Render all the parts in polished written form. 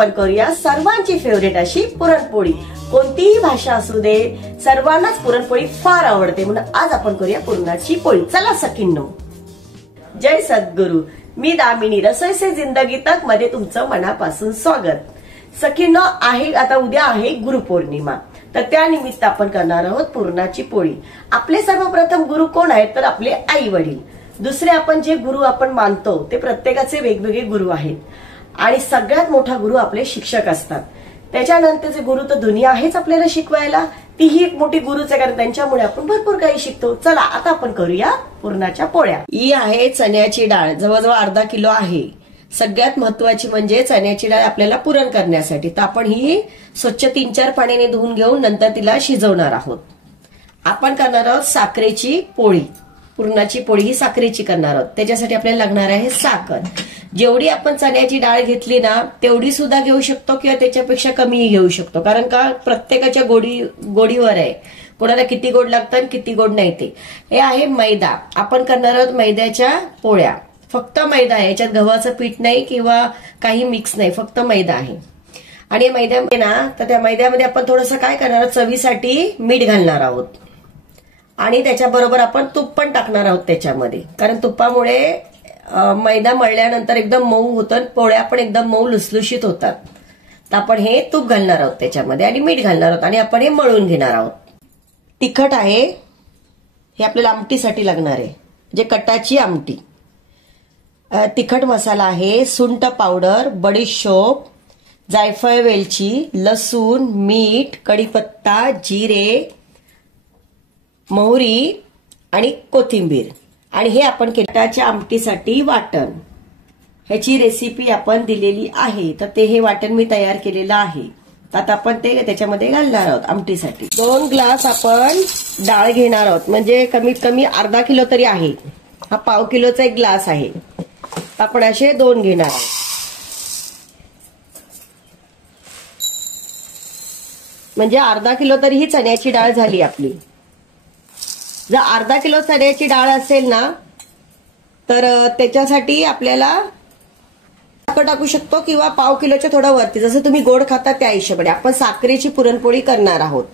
आपण करूया सर्वांची फेवरेट अशी पुरणपोळी। कोणतीही भाषा असू दे, सर्वांनाच पुरणपोळी फार आवडते, म्हणून आज आपण करूया पुरणाची पोळी। चला सखींनो, जय सद्गुरु। मी दामिनी रसोई से जिंदगी तक मध्ये तुमचं मनापासून स्वागत। सखींनो, आता उद्या आहे गुरुपौर्णिमा, तर त्यानिमित्त आपण करणार आहोत पुरणाची पोळी। आपले सर्वप्रथम गुरु कोण आहेत? तर आपले आई वडील। दुसरे आपण जे गुरु आपण मानतो ते प्रत्येकाचे वेगवेगळे गुरु आहेत, आणि सगळ्यात मोठा गुरु आपले शिक्षक असतात। त्याच्यानंतरचे गुरु तर दुनिया आहेच आपल्याला शिकवायला, तीही एक मोठी गुरुच आहे, कारण त्यांच्यामुळे आपण भरपूर काही शिकतो। चला आता आपण करूया पुरणाच्या पोळ्या। ही आहे चण्याची डाळ, जवळजवळ अर्धा किलो आहे। सगळ्यात महत्वाची म्हणजे चण्याची डाळ आपल्याला पुरण करण्यासाठी, तर आपण ही स्वच्छ 3-4 पाण्याने धुवून घेऊन नंतर तिला शिजवणार आहोत। आपण करणार आहोत साखरेची पोळी। पुरणाची पोळी ही साखरेची करणार आहोत, त्याच्यासाठी आपल्याला लागणार आहे साखर। जेवढी आपण चण्याची डाळ घेतली ना तेवढी सुद्धा घेऊ शकतो किंवा त्याच्यापेक्षा कमीही घेऊ शकतो, कारण का प्रत्येकाच्या गोडीवर आहे, कोणाला किती गोड लागतं आणि किती गोड नाही ते। हे आहे मैदा, आपण करणार आहोत मैद्याच्या पोळ्या। फक्त मैदा आहे, याच्यात गव्हाचं पीठ नाही किंवा काही मिक्स नाही, फक्त मैदा आहे। आणि मैद्यामध्ये ना, तर त्या मैद्यामध्ये आपण थोडंसं काय करणार आहोत, चवीसाठी मीठ घालणार आहोत, आणि त्याच्याबरोबर आपण तूप पण टाकणार आहोत त्याच्यामध्ये, कारण तुपामुळे मैदा मळल्यानंतर एकदम मऊ होतं, पोळ्या पण एकदम मऊ लुसलुशीत होतात। तर आपण हे तूप घालणार आहोत त्याच्यामध्ये आणि मीठ घालणार आहोत, आणि आपण हे मळून घेणार आहोत। तिखट आहे, हे आपल्याला आमटीसाठी लागणार आहे, म्हणजे कटाची आमटी। तिखट मसाला आहे, सुंठ पावडर, बडीशोप, जायफळ, वेलची, लसूण, मीठ, कढीपत्ता, जिरे, मोहरी आणि कोथिंबीर। आणि हे आपण कटाच्या आमटीसाठी वाटण, ह्याची रेसिपी आपण दिलेली आहे, तर ते हे वाटण मी तयार केलेलं आहे। आता आपण ते त्याच्यामध्ये घालणार आहोत आमटीसाठी। 2 ग्लास आपण डाळ घेणार आहोत, म्हणजे कमीत कमी अर्धा किलो तरी आहे, हा पाव किलोचा एक ग्लास आहे, आपण असे 2 घेणार आहोत। म्हणजे अर्धा किलो तरी ही चण्याची डाळ झाली आपली। जर अर्धा किलो चण्याची डाळ असेल ना, तर त्याच्यासाठी आपल्याला साखर टाकू शकतो किंवा पाव किलोच्या थोडं वरती, जसं तुम्ही गोड खाता त्या हिशोबाने। आपण साखरेची पुरणपोळी करणार आहोत,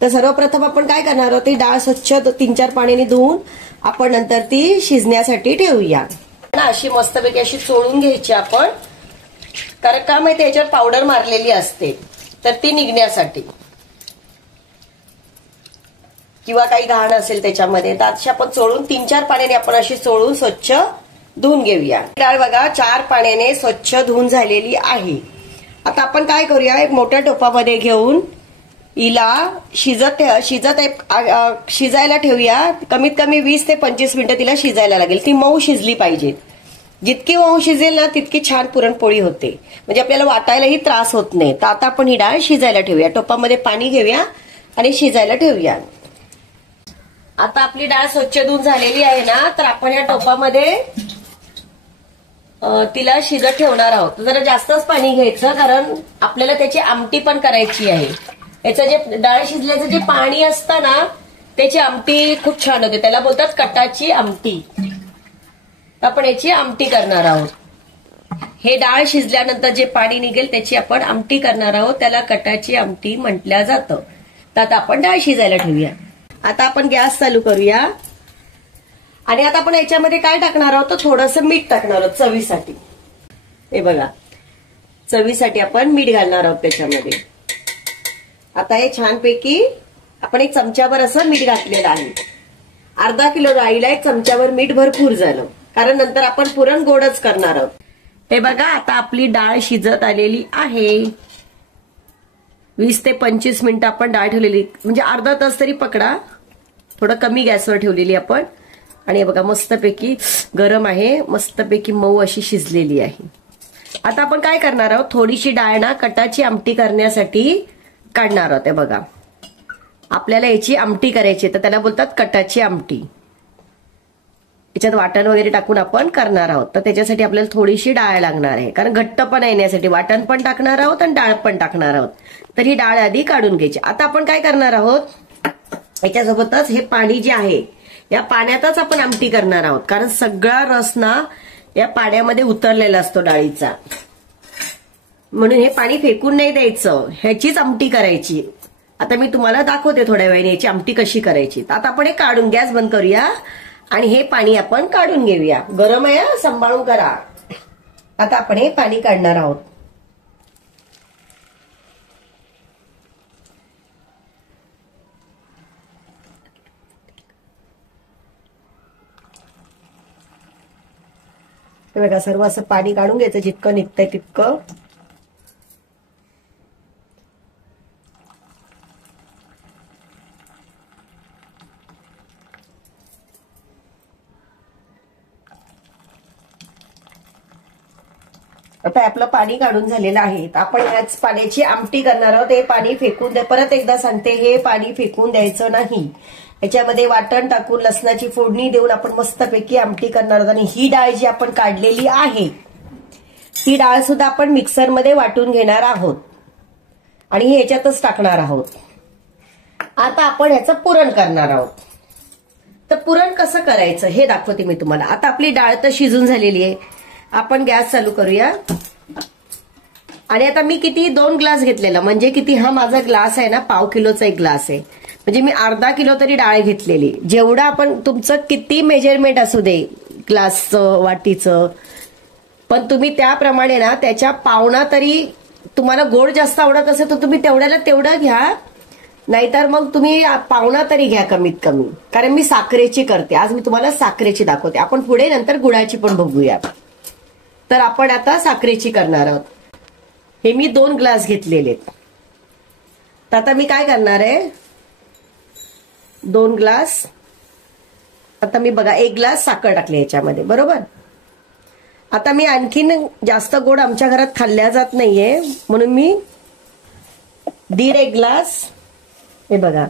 तर सर्वप्रथम आपण काय करणार आहोत, ती डाळ स्वच्छ 3-4 पाण्याने धुवून आपण नंतर ती शिजण्यासाठी ठेवूया ना। अशी मस्तपैकी अशी चोळून घ्यायची आपण, कारण का माहिती, याच्यावर पावडर मारलेली असते, तर ती निघण्यासाठी, किंवा काही घाण असेल त्याच्यामध्ये, तर अशी आपण चोळून 3-4 पाण्याने आपण अशी चोळून स्वच्छ धुवून घेऊया। डाळ बघा 4 पाण्याने स्वच्छ धुवून झालेली आहे। आता आपण काय करूया, एक मोठ्या टोपामध्ये घेऊन हिला शिजायला ठेवूया। कमीत कमी 20 ते 25 मिनिटं तिला शिजायला लागेल, ती मऊ शिजली पाहिजे। जितकी मऊ शिजेल ना तितकी छान पुरणपोळी होते, म्हणजे आपल्याला वाटायलाही त्रास होत नाही। तर आता आपण ही डाळ शिजायला ठेवूया, टोपामध्ये पाणी घेऊया आणि शिजायला ठेवूया। आता आपली डाळ स्वच्छ धुवून झालेली आहे ना, तर आपण या टोपामध्ये तिला शिजत ठेवणार आहोत। जरा जास्तच पाणी घ्यायचं, कारण आपल्याला त्याची आमटी पण करायची आहे। याचं जे डाळ शिजल्याचं जे पाणी असतं ना, त्याची आमटी खूप छान होते, त्याला बोलतात कटाची आमटी। आपण याची आमटी करणार आहोत। हे डाळ शिजल्यानंतर जे पाणी निघेल त्याची आपण आमटी करणार आहोत, त्याला कटाची आमटी म्हटलं जातं। तर आता आपण डाळ शिजायला ठेवूया। आता आपण गॅस चालू करूया, आणि आता आपण याच्यामध्ये काय टाकणार आहोत, थोडंसं मीठ टाकणार आहोत चवीसाठी। हे बघा, चवीसाठी आपण मीठ घालणार आहोत त्याच्यामध्ये। आता हे छानपैकी आपण 1 चमचाभर असं मीठ घातलेलं आहे। अर्धा किलो डाळीला 1 चमचाभर मीठ भरपूर झालं, कारण नंतर आपण पुरण गोडच करणार आहोत। हे बघा, आता आपली डाळ शिजत आलेली आहे। 20 ते 25 मिनिटं आपण डाळ ठेवलेली, म्हणजे अर्धा तास तरी पकडा, थोडं कमी गॅसवर ठेवलेली आपण। आणि हे बघा मस्तपैकी गरम आहे, मस्तपैकी मऊ अशी शिजलेली आहे। आता आपण काय करणार आहोत, थोडीशी डाळ ना कटाची आमटी करण्यासाठी काढणार आहोत। हे बघा, आपल्याला याची आमटी करायची, तर त्याला बोलतात कटाची आमटी। याच्यात वाटण वगैरे टाकून आपण करणार आहोत, तर त्याच्यासाठी आपल्याला थोडीशी डाळ लागणार आहे, कारण घट्टपणा येण्यासाठी वाटण पण टाकणार आहोत आणि डाळ पण टाकणार आहोत। तर ही डाळ आधी काढून घ्यायची। आता आपण काय करणार आहोत, याच्यासोबतच हे पाणी जे आहे, या पाण्यातच आपण आमटी करणार आहोत, कारण सगळा रस ना या पाण्यामध्ये उतरलेला असतो डाळीचा। म्हणून हे पाणी फेकून नाही द्यायचं, ह्याचीच आमटी करायची. आता मी तुम्हाला दाखवते थोड्या वेळाने याची आमटी कशी करायची. आता आपण हे काढून गॅस बंद करूया आणि हे पाणी आपण काढून घेऊया. गरम आहे, सांभाळून करा. आता आपण हे पाणी काढणार आहोत. बघा सर्व असं पाणी काढून घ्यायचं जितकं निघतंय तितकं. आता आपलं पाणी काढून झालेलं आहे. आपण ह्याच पाण्याची आमटी करणार आहोत. हे पाणी फेकून द्या. परत एकदा सांगते, हे पाणी फेकून द्यायचं नाही. याच्यामध्ये वाटण टाकून लसणाची फोडणी देऊन आपण मस्तपैकी आमटी करणार आहोत. आणि ही डाळ जी आपण काढलेली आहे ती डाळ सुद्धा आपण मिक्सरमध्ये वाटून घेणार आहोत आणि हे याच्यातच टाकणार आहोत. आता आपण ह्याचं पुरण करणार आहोत. तर पुरण कसं करायचं हे दाखवते मी तुम्हाला. आता आपली डाळ तर शिजून झालेली आहे. आपण गॅस चालू करूया. आणि आता मी किती 2 ग्लास घेतलेला, म्हणजे किती, हा माझा ग्लास आहे ना, पाव किलोचा एक ग्लास आहे, म्हणजे मी अर्धा किलो तरी डाळ घेतलेली. जेवढा आपण तुमचं किती मेजरमेंट असू दे ग्लासचं वाटीचं, पण तुम्ही त्याप्रमाणे ना त्याच्या पावणा तरी, तुम्हाला गोड जास्त आवडत असेल तर तुम्ही तेवढ्याला तेवढं घ्या, नाहीतर मग तुम्ही पावणा तरी घ्या कमीत कमी. कारण मी साखरेची करते आज, मी तुम्हाला साखरेची दाखवते. आपण पुढे नंतर गुळाची पण बघूया. तर आपण आता साखरेची करणार आहोत. हे मी 2 ग्लास घेतलेले. तर आता मी काय करणार आहे, 2 ग्लास, आता मी बघा 1 ग्लास साखर टाकली याच्यामध्ये, बरोबर. आता मी आणखीन जास्त गोड आमच्या घरात खाल्ल्या जात नाहीये, म्हणून मी 1.5 ग्लास, हे बघा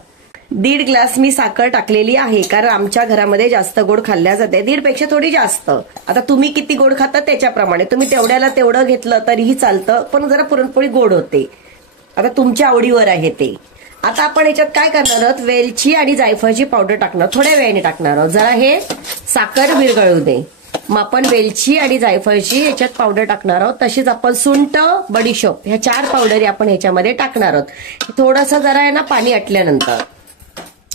1.5 ग्लास मी साखर टाकलेली आहे. कारण आमच्या घरामध्ये जास्त गोड खाल्ल्या जाते, 1.5 पेक्षा थोडी जास्त. आता तुम्ही किती गोड खाता त्याच्याप्रमाणे तुम्ही तेवढ्याला तेवढं घेतलं तरीही चालतं, पण जरा पुरणपोळी गोड होते. आता तुमच्या आवडीवर आहे ते. आता आपण याच्यात काय करणार आहोत, वेलची आणि जायफळची पावडर टाकणार, थोड्या वेळाने टाकणार आहोत. जरा हे साखर विरघळू दे, मग आपण वेलची आणि जायफळची याच्यात पावडर टाकणार आहोत. तशीच आपण सुंठ, बडीशोप ह्या 4 पावडरी आपण ह्याच्यामध्ये टाकणार आहोत. थोडंसं जरा आहे ना पाणी आटल्यानंतर.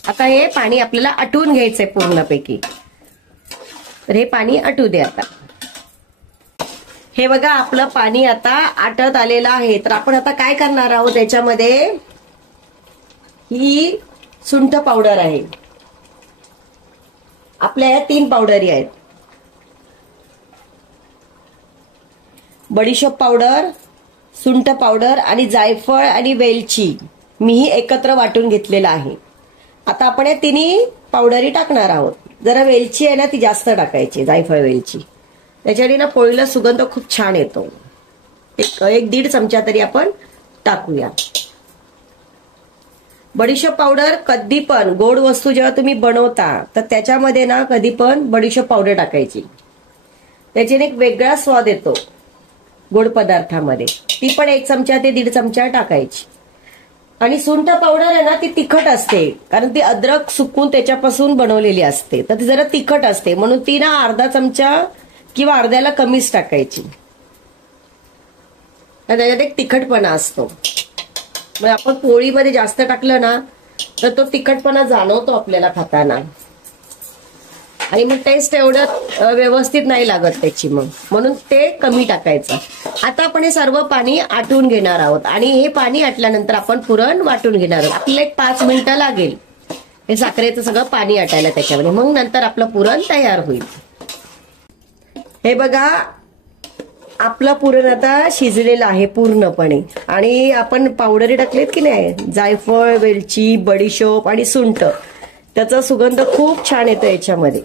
आता हे पाणी आपल्याला आटवून घ्यायचंय पूर्णपैकी. तर हे पाणी आटू दे. आता हे बघा आपलं पाणी आता आटत आलेलं आहे. तर आपण आता काय करणार आहोत, त्याच्यामध्ये ही सुंठ पावडर आहे. आपल्या या 3 पावडरी आहेत, बडीशोप पावडर, सुंठ पावडर आणि जायफळ आणि वेलची मीही एकत्र वाटून घेतलेला आहे. आता आपण या 3 पावडरी टाकणार आहोत. जरा वेलची आहे ना ती जास्त टाकायची, जायफळ वेलची, त्याच्याने ना पोळीला सुगंध खूप छान येतो. एक 1.5 चमचा तरी आपण टाकूया. बडीशोप पावडर, कधी पण गोड वस्तू जेव्हा तुम्ही बनवता तर त्याच्यामध्ये ना कधी पण बडीशोप पावडर टाकायची, त्याच्याने एक वेगळा स्वाद येतो गोड पदार्थामध्ये. ती पण 1 चमचा ते 1.5 चमचा टाकायची. आणि सुंठ पावडर आहे ना ती तिखट असते, कारण ती अद्रक सुकून त्याच्यापासून बनवलेली असते, तर ती जरा तिखट असते, म्हणून ती ना अर्धा चमचा किंवा अर्ध्याला कमीच टाकायची. त्याच्यात एक तिखटपणा असतो. मग आपण पोळीमध्ये जास्त टाकलं ना तर तो तिखटपणा जाणवतो आपल्याला खाताना, आणि मग टेस्ट एवढं व्यवस्थित नाही लागत त्याची, मग म्हणून ते कमी टाकायचं. आता आपण हे सर्व पाणी आटून घेणार आहोत आणि हे पाणी आटल्यानंतर आपण पुरण वाटून घेणार आहोत. आपल्याला एक 5 मिनिटं लागेल हे साखरेचं सगळं पाणी आटायला त्याच्यामध्ये, मग नंतर आपलं पुरण तयार होईल. हे बघा आपलं पुरण आता शिजलेलं आहे पूर्णपणे, आणि आपण पावडरी टाकलेत की नाही, जायफळ, वेलची, बडीशोप आणि सुंठ, त्याचा सुगंध खूप छान येतो याच्यामध्ये.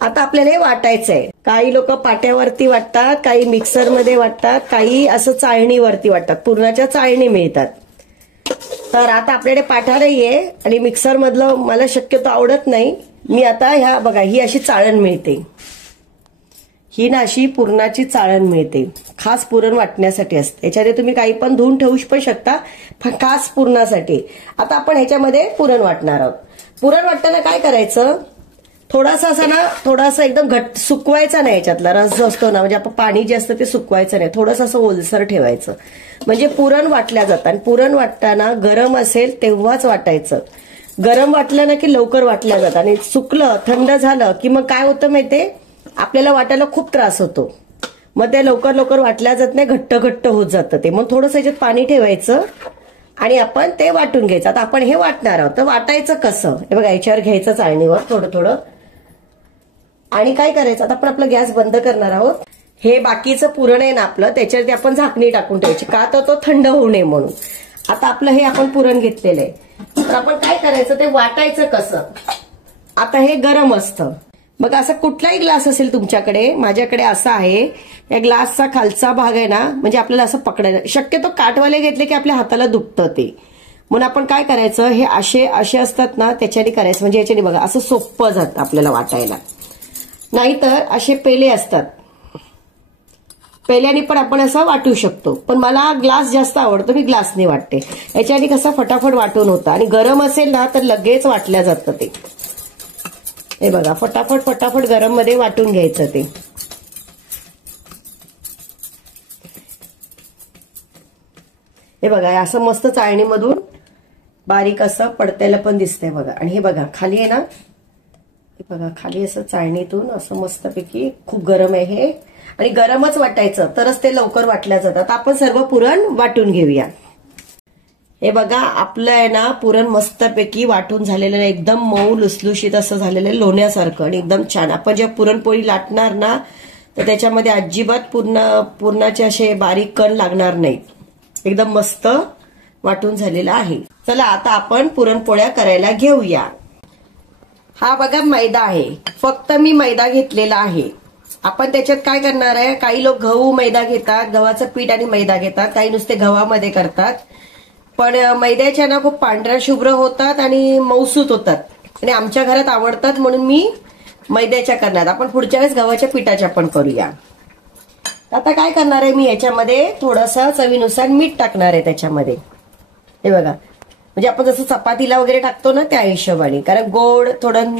आता आपल्याला हे वाटायचंय. काही लोक पाट्यावरती वाटतात, काही मिक्सरमध्ये वाटतात, काही असं चाळणीवरती वाटतात. पुरणाच्या चाळणी मिळतात. तर आता आपल्याकडे पाटा नाहीये आणि मिक्सर मधलं मला शक्यतो आवडत नाही. मी आता ह्या बघा ही अशी चाळण मिळते, ही ना अशी पुरणाची चाळण मिळते, खास पुरण वाटण्यासाठी असते. याच्यामध्ये तुम्ही काही पण धुवून ठेवू पण शकता, खास पुरणासाठी. आता आपण ह्याच्यामध्ये पुरण वाटणार आहोत. पुरण वाटताना काय करायचं, थोडासा असा ना, थोडासा एकदम घट्ट सुकवायचा नाही, याच्यातला रस जो असतो ना, म्हणजे आपण पाणी जे असतं ते सुकवायचं नाही, थोडंसं असं ओलसर ठेवायचं. म्हणजे पुरण वाटल्या जातं. आणि पुरण वाटताना गरम असेल तेव्हाच वाटायचं. गरम वाटलं ना की लवकर वाटल्या जातं. आणि सुकलं, थंड झालं की मग काय होतं माहितीये, आपल्याला वाटायला खूप त्रास होतो. मग ते लवकर लवकर वाटल्या जात नाही, घट्ट घट्ट होत जातं ते. मग थोडंसं याच्यात पाणी ठेवायचं आणि आपण ते वाटून घ्यायचं. आता आपण हे वाटणार आहोत, तर वाटायचं कसं, हे बघा याच्यावर घ्यायचं चाळणीवर थोडं थोडं. आणि काय करायचं, आता आपण आपला गॅस बंद करणार आहोत. हे बाकीचं पुरण आहे ना आपलं, त्याच्यावरती आपण झाकणी टाकून ठेवायची, का तर तो थंड होऊ नये म्हणून. आता आपलं हे आपण पुरण घेतलेलं आहे, तर आपण काय करायचं, ते वाटायचं कसं. आता हे गरम असतं बघा, असं कुठलाही ग्लास असेल तुमच्याकडे, माझ्याकडे असा आहे, या ग्लासचा खालचा भाग आहे ना, म्हणजे आपल्याला असं पकडायला, शक्यतो काठवाले घेतले की आपल्या हाताला दुखतं ते. म्हणून आपण काय करायचं, हे असे असे असतात ना, त्याच्याने करायचं, म्हणजे याच्याने बघा असं सोपं जातं आपल्याला वाटायला. नाहीतर असे पेले असतात, पेल्याने पण आपण असं वाटू शकतो. पण मला ग्लास जास्त आवडतो, मी ग्लासने वाटते. याच्याने कसं फटाफट वाटून होतं. आणि गरम असेल ना तर लगेच वाटल्या जातं ते. हे बघा, फटाफट फटाफट गरम मध्ये वाटून घ्यायचं ते. हे बघा, असं मस्त चाळणीमधून बारीक असं पडतेलं पण दिसतंय बघा. आणि हे बघा खाली आहे ना, हे बघा खाली असं चाळणीतून असं मस्तपैकी, खूप गरम आहे हे. आणि गरमच वाटायचं, तरच ते लवकर वाटल्या जातात. आपण सर्व पुरण वाटून घेऊया. हे बघा, आपलं आहे ना पुरण मस्तपैकी वाटून झालेलं आहे, एकदम मऊ लुसलुशीत असं झालेलं आहे, लोण्यासारखं आणि एकदम छान. आपण जेव्हा पुरणपोळी लाटणार ना, तर त्याच्यामध्ये अजिबात पुरणाचे असे बारीक कण लागणार नाहीत. एकदम मस्त वाटून झालेलं आहे. चला आता आपण पुरणपोळ्या करायला घेऊया. हा बघा मैदा आहे, फक्त मी मैदा घेतलेला आहे. आपण त्याच्यात काय करणार आहे, काही लोक गहू मैदा घेतात, गव्हाचं पीठ आणि मैदा घेतात, काही नुसते गव्हामध्ये करतात. पण मैद्याच्या ना खूप पांढऱ्या शुभ्र होतात आणि मऊसूत होतात, आणि आमच्या घरात आवडतात म्हणून मी मैद्याच्या करणार. आपण पुढच्या वेळेस गव्हाच्या पिठाच्या पण करूया. आता काय करणार आहे, मी याच्यामध्ये थोडंसं चवीनुसार मीठ टाकणार आहे त्याच्यामध्ये. हे बघा, म्हणजे आपण जसं चपातीला वगैरे टाकतो ना त्या हिशोबाने, कारण गोड थोडं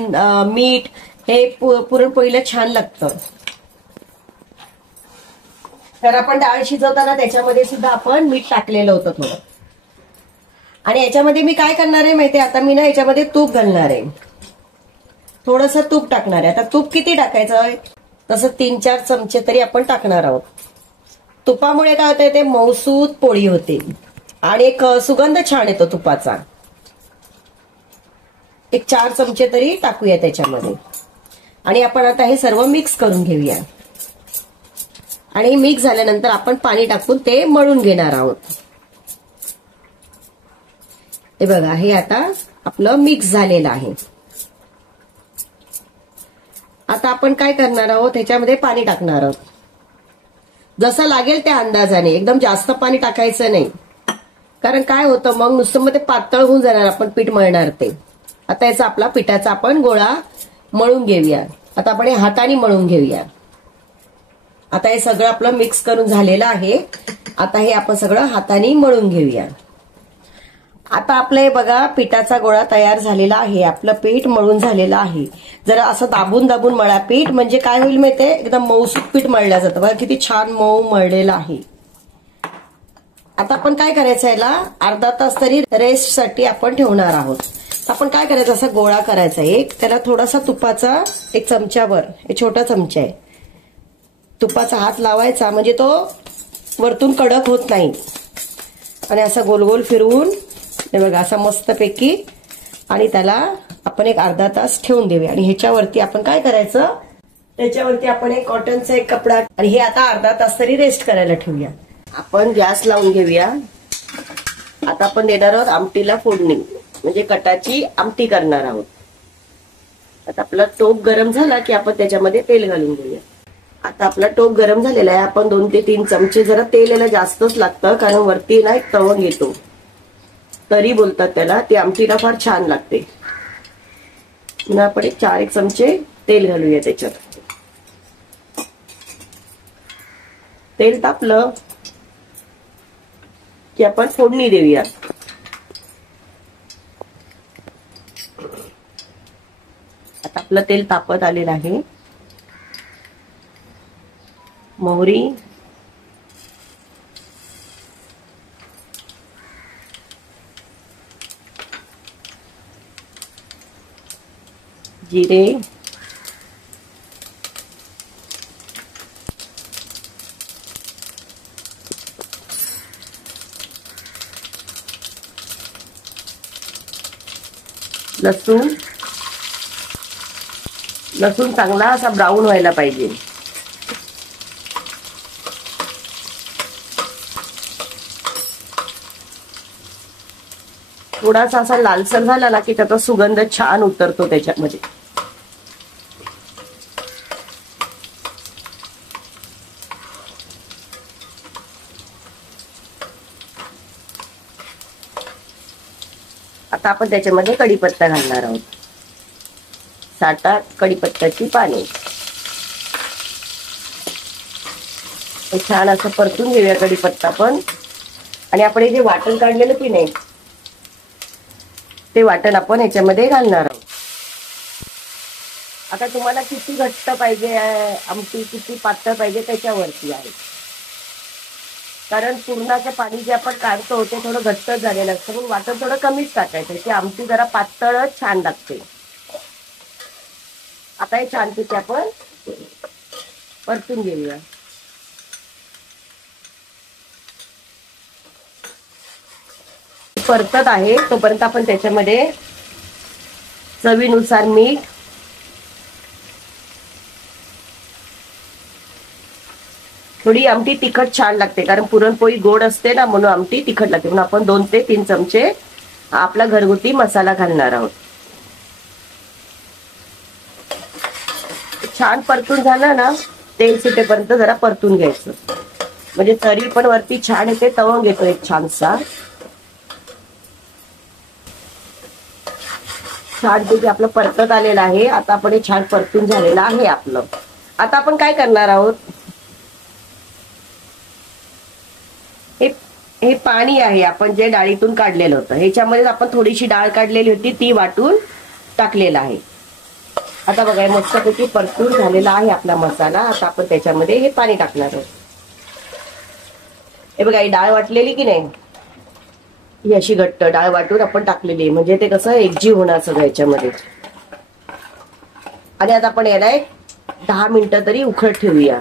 मीठ हे पुरणपोळीला छान लागतं. तर आपण डाळ शिजवताना त्याच्यामध्ये सुद्धा आपण मीठ टाकलेलं होतं थोडं. आणि याच्यामध्ये मी काय करणार आहे माहितीये, आता मी ना याच्यामध्ये तूप घालणार आहे, थोडंसं तूप टाकणार आहे. आता तूप किती टाकायचं, तसं 3-4 चमचे तरी आपण टाकणार आहोत. तुपामुळे काय होतंय, ते मऊसूत पोळी होते आणि एक सुगंध छान येतो तुपाचा. एक 4 चमचे तरी टाकूया त्याच्यामध्ये. आणि आपण आता हे सर्व मिक्स करून घेऊया. आणि मिक्स झाल्यानंतर आपण पाणी टाकून ते मळून घेणार आहोत. हे बघा, हे आता आपलं मिक्स झालेलं आहे. आता आपण काय करणार आहोत, ह्याच्यामध्ये पाणी टाकणार आहोत जसं लागेल त्या अंदाजाने. एकदम जास्त पाणी टाकायचं नाही, कारण काय होतं मग नुसतं मग ते पातळ होऊन जाणार, आपण पीठ मळणार ते. आता याचा आपला पिठाचा आपण गोळा मळून घेऊया. आता आपण हे हाताने मळून घेऊया. आता हे सगळं आपलं मिक्स करून झालेलं आहे. आता हे आपण सगळं हाताने मळून घेऊया. आता आपलं हे बघा पिठाचा गोळा तयार झालेला आहे, आपलं पीठ मळून झालेलं आहे. जरा असं दाबून दाबून मळा पीठ, म्हणजे काय होईल माहितीये, एकदम मऊसूत पीठ मळलं जातं बघा, किती छान मऊ मळलेलं आहे. आता आपण काय करायचं, याला अर्धा तास तरी रेस्ट साठी आपण ठेवणार आहोत. आपण काय करायचं, असा गोळा करायचा एक, त्याला थोडासा तुपाचा एक चमच्यावर, एक छोटा चमचा आहे, तुपाचा हात लावायचा, म्हणजे तो वरतून कडक होत नाही. आणि असा गोल गोल फिरवून हे बघा असा मस्तपैकी, आणि त्याला आपण एक अर्धा तास ठेवून देऊया. आणि ह्याच्यावरती आपण काय करायचं, त्याच्यावरती आपण एक कॉटनचा एक कपडा, आणि हे आता अर्धा तास तरी रेस्ट करायला ठेवूया. आपण गॅस लावून घेऊया. आता आपण देणार आहोत आमटीला फोडणी, म्हणजे कटाची आमटी करणार आहोत. आता आपला टोप गरम झाला की आपण त्याच्यामध्ये तेल घालून घेऊया. आता आपला टोप गरम झालेला आहे. आपण 2 ते 3 चमचे, जरा तेल याला जास्तच लागतं, कारण वरती ना एक तवंग येतो, तरी बोलतात त्याला, ते आमटीला फार छान लागते. पुन्हा आपण 4 चमचे तेल घालूया त्याच्यात. तेल तापलं की आपण फोडणी देऊया. आता आपलं तेल तापत आलेलं आहे. मोहरी, जिरे, लसूण. लसूण चांगला असा ब्राऊन व्हायला पाहिजे. थोडासा असा लालसर झाला ना की त्याचा सुगंध छान उतरतो त्याच्यामध्ये. आता आपण त्याच्यामध्ये कढीपत्ता घालणार आहोत. 7 कढीपत्त्याची पाने. छान असं परतून घेऊया कढीपत्ता पण. आणि आपण हे जे वाटण काढलेलं की नाही ते वाटण आपण ह्याच्यामध्ये घालणार आहोत. आता तुम्हाला किती घट्ट पाहिजे आमटी, किती पातळ पाहिजे त्याच्यावरती आहे. कारण पुरणाचं पाणी जे आपण काढतो ते थोडं घट्ट झालेलं असतं, म्हणून वाटण थोडं कमीच टाकायचं. ती आमटी जरा पातळच छान लागते. आता हे छानपैकी आपण परतून घेऊया. परतत आहे तोपर्यंत आपण त्याच्यामध्ये चवीनुसार मीठ, थोडी आमटी तिखट छान लागते कारण पुरणपोळी गोड असते ना, म्हणून आमटी तिखट लागते. म्हणून आपण 2 ते 3 चमचे आपला घरगुती मसाला घालणार आहोत. छान परतून झालं ना, तेल सुटेपर्यंत जरा परतून घ्यायचं, म्हणजे तरी पण वरती छान येते, तवंग येतो एक छानसा. छानपैकी आपलं परतत आलेलं आहे. आता आपण हे छान परतून झालेलं आहे आपलं. आता आपण काय करणार आहोत, हे पाणी आहे आपण जे डाळीतून काढलेलं होतं, ह्याच्यामध्ये आपण थोडीशी डाळ काढलेली होती ती वाटून टाकलेला आहे. आता बघा मस्तपैकी परतून झालेला आहे आपला मसाला. आता आपण त्याच्यामध्ये हे पाणी टाकणार आहोत. हे बघा ही डाळ वाटलेली की नाही, ही अशी घट्ट डाळ वाटून आपण टाकलेली आहे, म्हणजे ते कसं एकजीव होणार सगळं याच्यामध्ये. आणि आता आपण याला 10 मिनिटं तरी उकळत ठेवूया.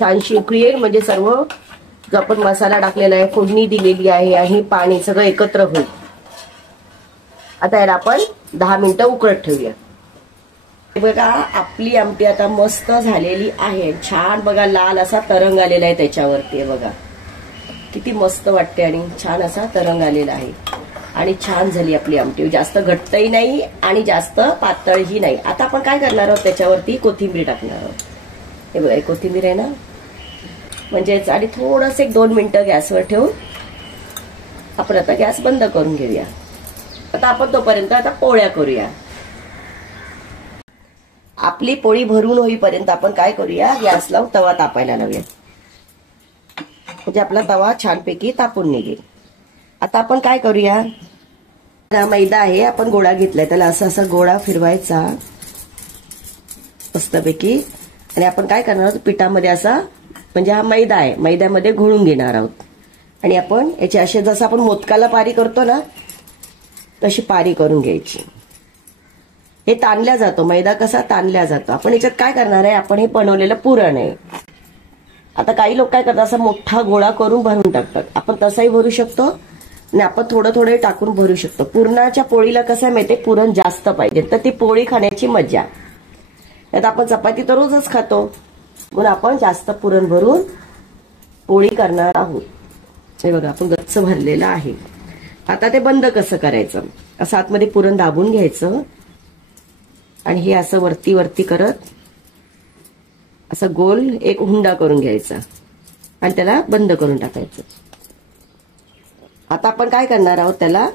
छानशी उकळी येईल म्हणजे सर्व जो आपण मसाला टाकलेला आहे, फोडणी दिलेली आहे आणि पाणी सगळं एकत्र होईल. आता याला आपण 10 मिनिटं उकळत ठेवूया. बघा आपली आमटी आता मस्त झालेली आहे. छान बघा लाल असा तरंग आलेला आहे त्याच्यावरती. बघा किती मस्त वाटते आणि छान असा तरंग आलेला आहे. आणि छान झाली आपली आमटी, जास्त घट्टही नाही आणि जास्त पातळही नाही. आता आपण काय करणार आहोत, त्याच्यावरती कोथिंबीर टाकणार आहोत. हे बघा कोथिंबीर आहे ना, म्हणजेच. आणि थोडंसं 1-2 मिनिटं गॅसवर ठेवून आपण आता गॅस बंद करून घेऊया. आता आपण तोपर्यंत आता पोळ्या करूया. आपली पोळी भरून होईपर्यंत आपण काय करूया, गॅस लावून तवा तापायला लावूया, म्हणजे आपला तवा छानपैकी तापून निघेल. आता आपण काय करूया, मैदा आहे आपण गोळा घेतलाय, त्याला असं असं गोळा फिरवायचा मस्तपैकी. आणि आपण काय करणार आहोत, पिठामध्ये असा, म्हणजे हा मैदा आहे, मैद्यामध्ये घोळून घेणार आहोत. आणि आपण याचे असे जसं आपण मोदकाला पारी करतो ना तशी पारी करून घ्यायची. हे ताणल्या जातो, मैदा कसा ताणल्या जातो. आपण याच्यात काय करणार आहे, आपण हे बनवलेलं पुरण आहे. आता काही लोक काय करतात, असा मोठा गोळा करून भरून टाकतात. आपण तसाही भरू शकतो आणि आपण थोडं थोडं टाकून भरू शकतो. पुरणाच्या पोळीला कसं माहितीये, पुरण जास्त पाहिजे तर ती पोळी खाण्याची मजा. आता आपण चपाती तर रोजच खातो, म्हणून आपण जास्त पुरण भरून पोळी करणार आहोत. हे बघा आपण गच्च भरलेलं आहे. आता ते बंद कसं करायचं, असं आतमध्ये पुरण दाबून घ्यायचं आणि हे असं वरती वरती करत असं गोल एक हुंडा करून घ्यायचा आणि त्याला बंद करून टाकायचं. आता आपण काय करणार आहोत, त्याला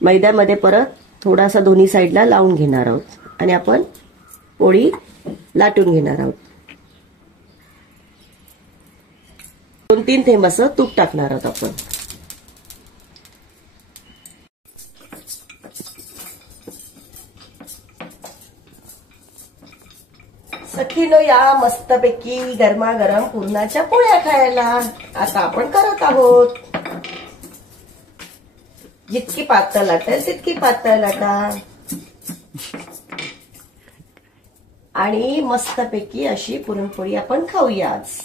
मैद्यामध्ये परत थोडासा दोन्ही साईडला लावून घेणार आहोत आणि आपण पोळी लाटून घेणार आहोत. 2-3 थेंब असं तूप टाकणार आहोत आपण. सखीनो या मस्तपैकी गरमागरम पुरणाच्या पोळ्या खायला. आता आपण करत आहोत. जितकी पातळ लाटेल तितकी पातळ लाटा आणि मस्तपैकी अशी पुरणपोळी आपण खाऊया आज.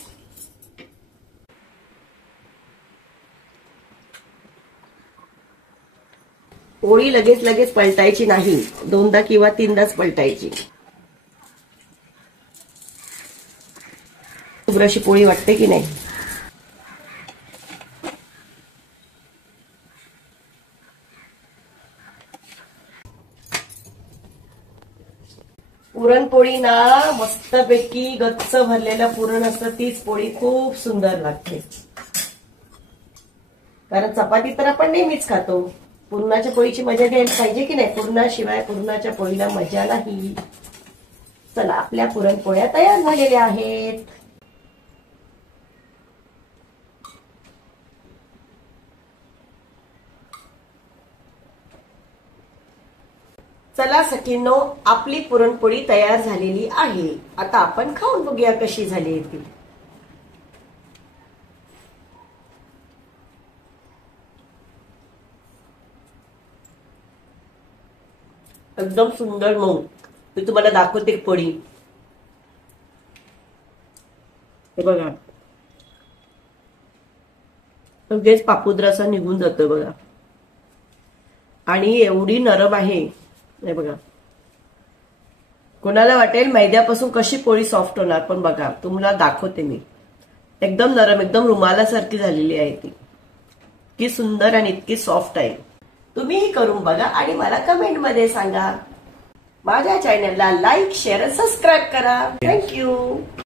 पोळी लगेच लगेच पलटायची नाही, 2दा किंवा 3दाच पलटायची. अशी पोळी वाटते की नाही. पुरणपोळी ना मस्तपैकी गच्च भरलेलं पुरण असतं, तीच पोळी खूप सुंदर लागते. कारण चपाती तर आपण नेहमीच खातो, पुरणाच्या पोळीची मजा घ्यायला पाहिजे की नाही. पुरणाशिवाय पुरणाच्या पोळीला मजा नाही. चला, आपल्या पुरणपोळ्या तयार झालेल्या आहेत. चला सखींनो, आपली पुरणपोळी तयार झालेली आहे. आता आपण खाऊन बघूया कशी झाली ती. एकदम सुंदर मऊ. मी तुम्हाला दाखवते पोळी. हे बघा, लगेच पापुद्रा असा निघून जातो बघा. आणि एवढी नरम आहे. हे बघा, कोणाला वाटेल मैद्यापासून कशी पोळी सॉफ्ट होणार, पण बघा तुम्हाला दाखवते मी. एकदम नरम, एकदम रुमालासारखी झालेली आहे ती. इतकी सुंदर आणि इतकी सॉफ्ट आहे. तुम्हीही करून बघा आणि मला कमेंट मध्ये सांगा. माझ्या चॅनलला लाईक, शेअर, सबस्क्राईब करा. थँक्यू.